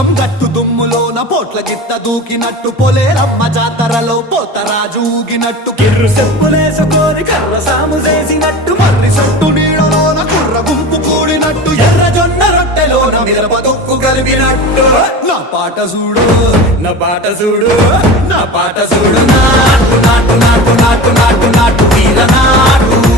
పొలం గట్టు దుమ్ములోన పోట్ల గిత్త దూకినట్టు పొలేరమ్మ జాతరలో పోతరాజు ఊగినట్టు కిర్రు చెప్పులేసుకొని కర్ర సాము చేసినట్టు మర్రి సొట్టు నీడలోన కుర్ర గుంపు కూడినట్టు ఎర్ర జొన్న రొట్టెలోన మిరప దొక్కు కలిపినట్టు నా పాట చూడు నా పాట చూడు నా పాట చూడు నాటు నాటు నాటు నాటు నాటు నాటు వీర నాటు